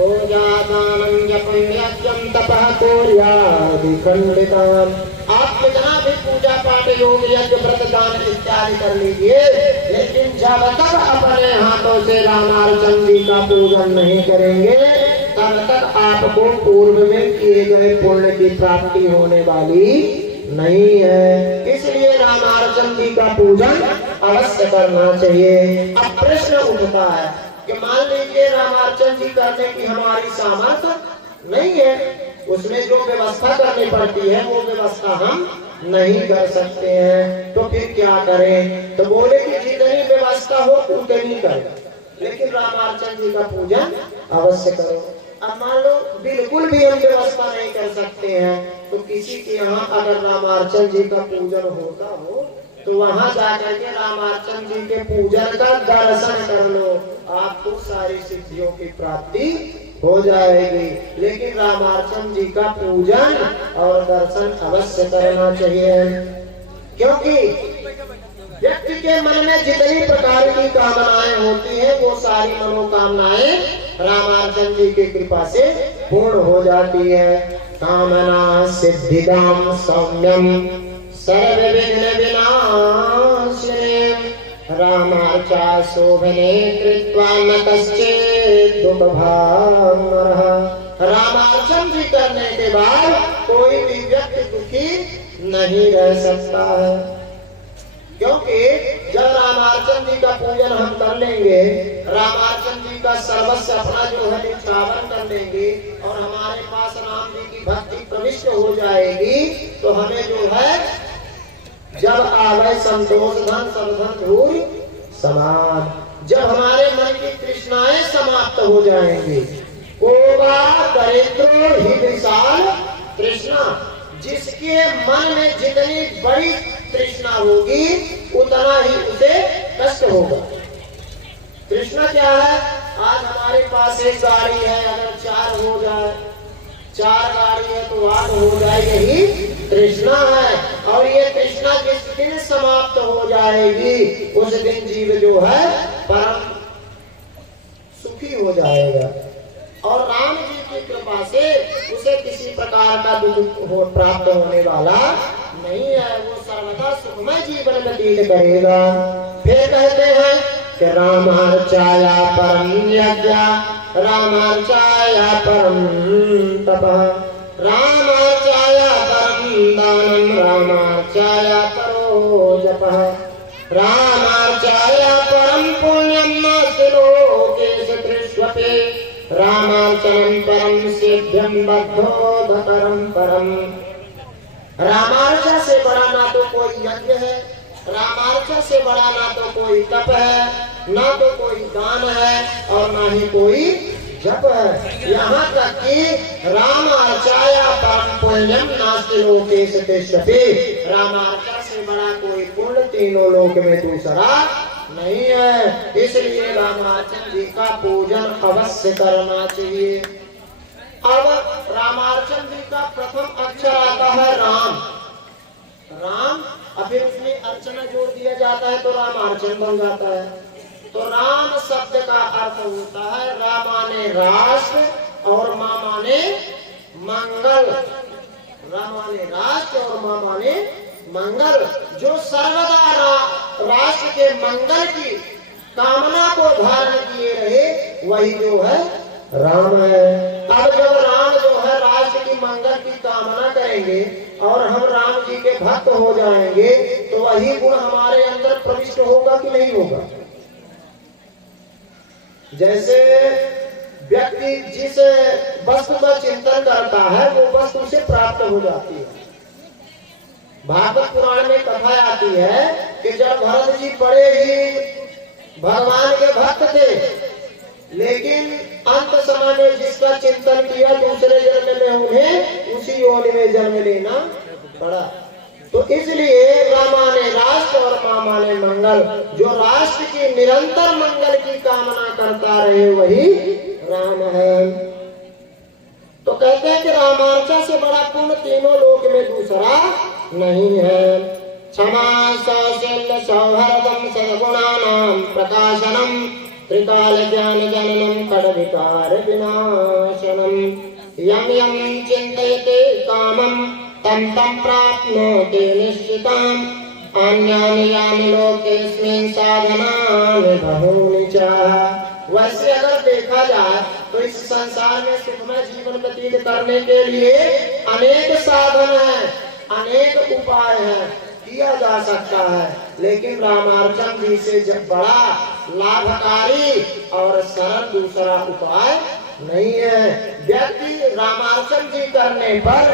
पूजादानं जपं यज्ञं तपः कुर्यादिखण्डिताम्। आप कितना भी पूजा पाठ योग यज्ञ व्रत दान इत्यादि कर लीजिए, लेकिन जब तक अपने हाथों से रामार्चन जी का पूजन नहीं करेंगे तब तक आपको पूर्व में किए गए पुण्य की प्राप्ति होने वाली नहीं है। इसलिए रामार्चन जी का पूजन अवश्य करना चाहिए। अब प्रश्न उठता है कि मान लीजिए रामार्चन जी करने की हमारी सामर्थ्य नहीं है, उसमें जो व्यवस्था करनी पड़ती है वो व्यवस्था हम नहीं कर सकते हैं, तो फिर क्या करें? तो बोले कि जितनी व्यवस्था हो उतनी करें, लेकिन रामार्चन जी का पूजन अवश्य करो। अब मान लो बिल्कुल भी हम व्यवस्था नहीं कर सकते हैं, तो किसी के यहाँ अगर रामार्चन जी का पूजन होता हो तो वहां जाकर के रामार्चन जी के पूजन का दर्शन कर लो, आपको सारी सिद्धियों की प्राप्ति हो जाएगी। लेकिन रामार्चन जी का पूजन और दर्शन अवश्य करना चाहिए, क्योंकि व्यक्ति के मन में जितनी प्रकार की कामनाएं होती हैं वो सारी मनोकामनाएं रामार्चन जी की कृपा से पूर्ण हो जाती है। कामना सिद्धिदाम सौम्यम सर्व विघ्न विनाशिने रामार्चा शोभने कृत्वा न कश्चित् दुःखभाग्नः। रामार्चन जी करने के बाद कोई भी व्यक्ति दुखी नहीं रह सकता है, क्योंकि जब रामार्चन जी का पूजन हम कर लेंगे, रामार्चन जी का सर्वस्व अपना जो है निष्ठावन कर लेंगे और हमारे पास राम जी की भक्ति प्रविष्ट हो जाएगी, तो हमें जो है जब आवे संतोष धन सब धन धूल समान, जब हमारे मन की तृष्णाएं समाप्त हो जाएंगी। कोवा दरिद्रो ही विशाल तृष्णा, जिसके मन में जितनी बड़ी तृष्णा होगी उतना ही उसे कष्ट होगा। तृष्णा क्या है? आज हमारे पास एक गाड़ी है, अगर 4 हो जाए, 4 गाड़ी है तो 8 हो जाए, यही तृष्णा है। और ये तृष्णा जिस दिन समाप्त हो जाएगी उस दिन जीव जो है परम सुखी हो जाएगा, और राम जी की कृपा से उसे किसी प्रकार का दुख प्राप्त होने वाला नहीं है, वो सर्वदा सुखमय जीवन व्यतीत करेगा। फिर कहते हैं कि रामार्चाया परम यज्ञ रामार्चाया परम तपः रामार्चाया परम दानम रामार्चाया परो जपः रामार्चाया परम पुण्यम नास्ति लोकेषु त्रिष्वपि रामार्चनं परम सिद्ध्यं बद्धोधकरं परम। रामार्चा से बड़ा ना तो कोई यज्ञ है, रामार्चा से बड़ा ना तो कोई तप है, ना तो कोई दान है, और ना ही कोई जप है। यहाँ तक कि रामार्चाया परम पुण्यम नास्ति लोकेषु तिष्ठति, रामार्चा से बड़ा कोई पुण्य तीनों लोक में दूसरा नहीं है। इसलिए रामार्चन जी का पूजन अवश्य करना चाहिए। अब रामार्चन जी का प्रथम अक्षर आता है राम, राम, और फिर उसमें अर्चना जोड़ दिया जाता है तो रामार्चन बन जाता है। तो राम शब्द का अर्थ होता है रा माने राष्ट्र और मां माने मंगल। रा माने राष्ट्र और मां माने मंगल, जो सर्वदा राष्ट्र के मंगल की कामना को धारण किए रहे वही जो है राम है। अब जब राम जो है राष्ट्र की मंगल की कामना करेंगे और हम राम जी के भक्त हो जाएंगे तो वही गुण हमारे अंदर प्रविष्ट होगा कि नहीं होगा? जैसे व्यक्ति जिस वस्तु का चिंतन करता है वो वस्तु उसे प्राप्त हो जाती है। भागवत पुराण में कथा आती है कि जब भरत जी बड़े ही भगवान के भक्त थे, लेकिन अंत समय में जिसका चिंतन किया दूसरे जन्म में उन्हें उसी योनि में जन्म लेना पड़ा। तो इसलिए रामा ने राष्ट्र और मामा ने मंगल, जो राष्ट्र की निरंतर मंगल की कामना करता रहे वही राम है। तो कहते हैं कि रामार्चा से बड़ा पुण्य तीनों लोक में दूसरा नहीं है। क्षमा सौशील्य सौहार्दम सद्गुणानां प्रकाशनम त्रिकाल ज्ञान जननम खड विकार विनाशनम यम यम चिंतयते कामम तम तम प्राप्नोति निश्चिताम अन्यानि यानि लोकेस्मिन् साधनानि बहूनि च। वैसे अगर देखा जाए तो इस संसार में सुखमय जीवन व्यतीत करने के लिए अनेक साधन हैं, अनेक उपाय हैं, किया जा सकता है, लेकिन रामार्चन जी से जब बड़ा लाभकारी और सरल दूसरा उपाय नहीं है। व्यक्ति रामार्चन जी करने पर